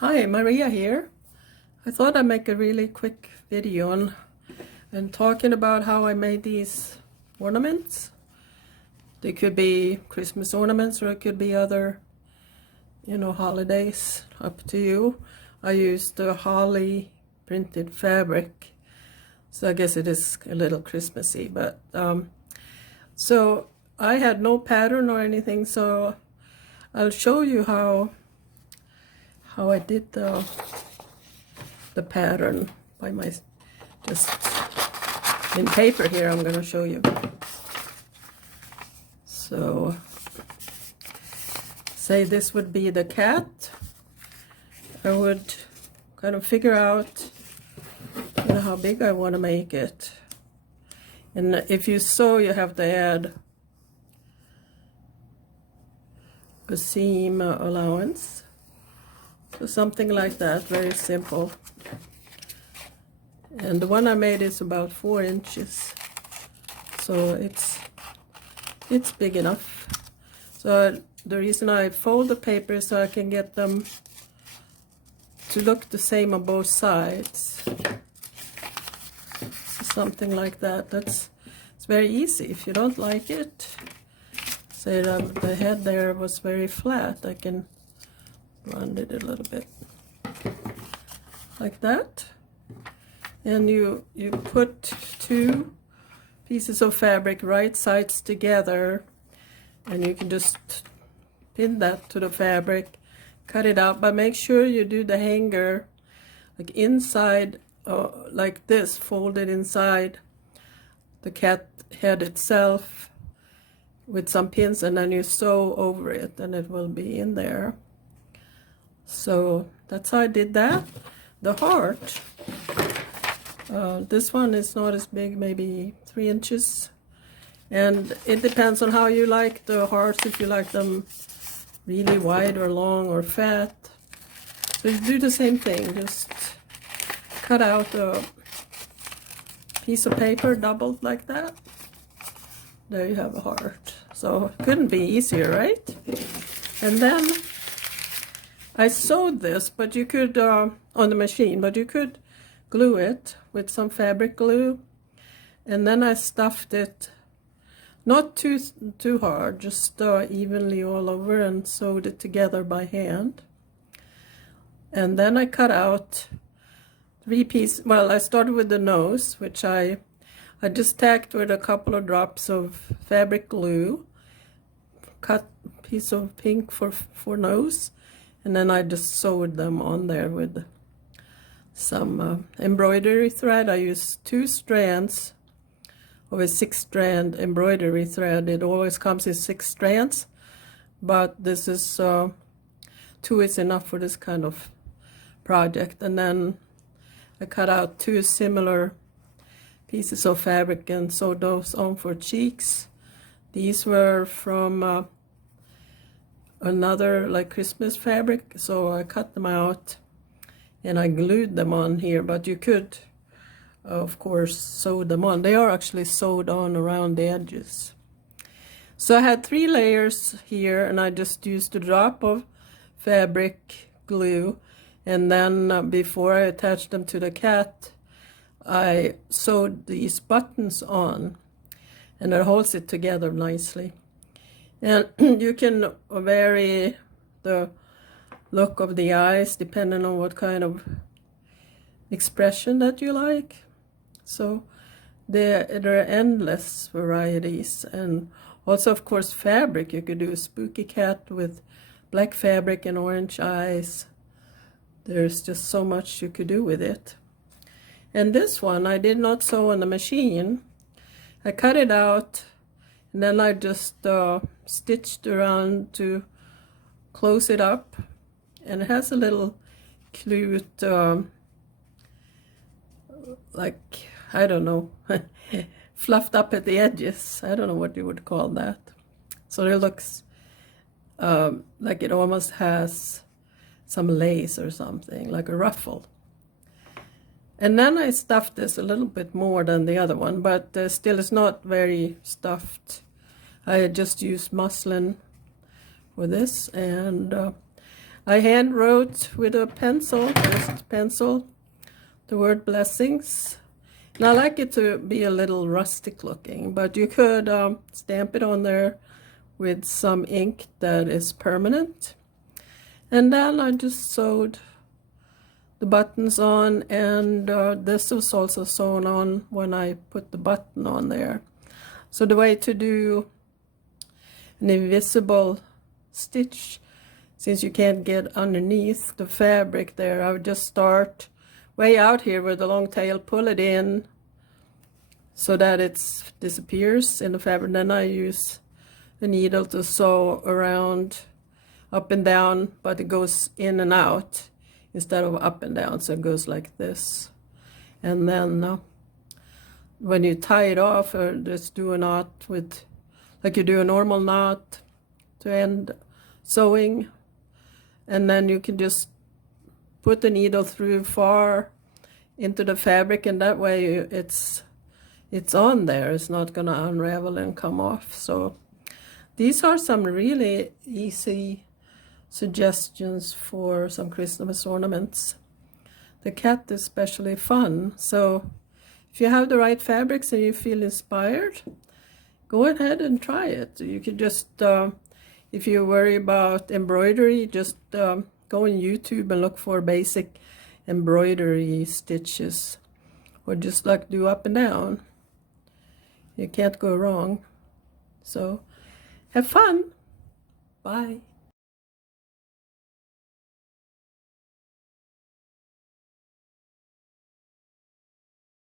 Hi, Maria here. I thought I'd make a really quick video and talking about how I made these ornaments. They could be Christmas ornaments or it could be other, holidays, up to you. I used the holly printed fabric, so I guess it is a little Christmassy, but so I had no pattern or anything, so I'll show you how I did the pattern by my just in paper here. I'm going to show you. So say this would be the cat. I would kind of figure out how big I want to make it, and if you sew you have to add a seam allowance. So something like that, very simple. And the one I made is about 4 inches, so it's big enough. So the reason I fold the paper is so I can get them to look the same on both sides. Something like that. It's very easy. If you don't like it, say the head there was very flat, I can round it a little bit like that, and you put 2 pieces of fabric right sides together, and you can just pin that to the fabric, cut it out, but make sure you do the hanger like inside, like this, folded inside the cat head itself with some pins, and then you sew over it and it will be in there. So that's how I did that. The heart, this one is not as big, maybe 3 inches, and it depends on how you like the hearts, if you like them really wide or long or fat. So you do the same thing, just cut out a piece of paper doubled like that. There you have a heart. So it couldn't be easier, right? And then I sewed this, but you could, on the machine, but you could glue it with some fabric glue. And then I stuffed it, not too hard, just evenly all over, and sewed it together by hand. And then I cut out 3 pieces. Well, I started with the nose, which I just tacked with a couple of drops of fabric glue, cut a piece of pink for nose, and then I just sewed them on there with some embroidery thread. I used 2 strands of a 6-strand embroidery thread. It always comes in 6 strands, but this is 2 is enough for this kind of project. And then I cut out 2 similar pieces of fabric and sewed those on for cheeks. These were from another like Christmas fabric, so I cut them out and I glued them on here, but you could of course sew them on. They are actually sewed on around the edges. So I had 3 layers here, and I just used a drop of fabric glue, and then before I attached them to the cat, I sewed these buttons on, and it holds it together nicely. And you can vary the look of the eyes depending on what kind of expression that you like. So there are endless varieties, and also of course fabric. You could do a spooky cat with black fabric and orange eyes. There's just so much you could do with it. And this one I did not sew on the machine. I cut it out, and then I just stitched around to close it up, and it has a little clute, like, I don't know, fluffed up at the edges. I don't know what you would call that. So it looks like it almost has some lace or something, like a ruffle. And then I stuffed this a little bit more than the other one, but still it's not very stuffed. I just used muslin for this, and I hand wrote with a pencil, just pencil, the word blessings. And I like it to be a little rustic looking, but you could stamp it on there with some ink that is permanent. And then I just sewed the buttons on, and this was also sewn on when I put the button on there. So the way to do an invisible stitch, since you can't get underneath the fabric there, I would just start way out here with the long tail, pull it in so that it disappears in the fabric. Then I use a needle to sew around up and down, but it goes in and out instead of up and down, so it goes like this. And then when you tie it off, or just do a knot with, like you do a normal knot to end sewing, and then you can just put the needle through far into the fabric, and that way it's on there. It's not going to unravel and come off. So these are some really easy suggestions for some Christmas ornaments. The cat is especially fun. So if you have the right fabrics and you feel inspired, go ahead and try it. You can just, if you worry about embroidery, just go on YouTube and look for basic embroidery stitches, or just like do up and down. You can't go wrong. So have fun. Bye.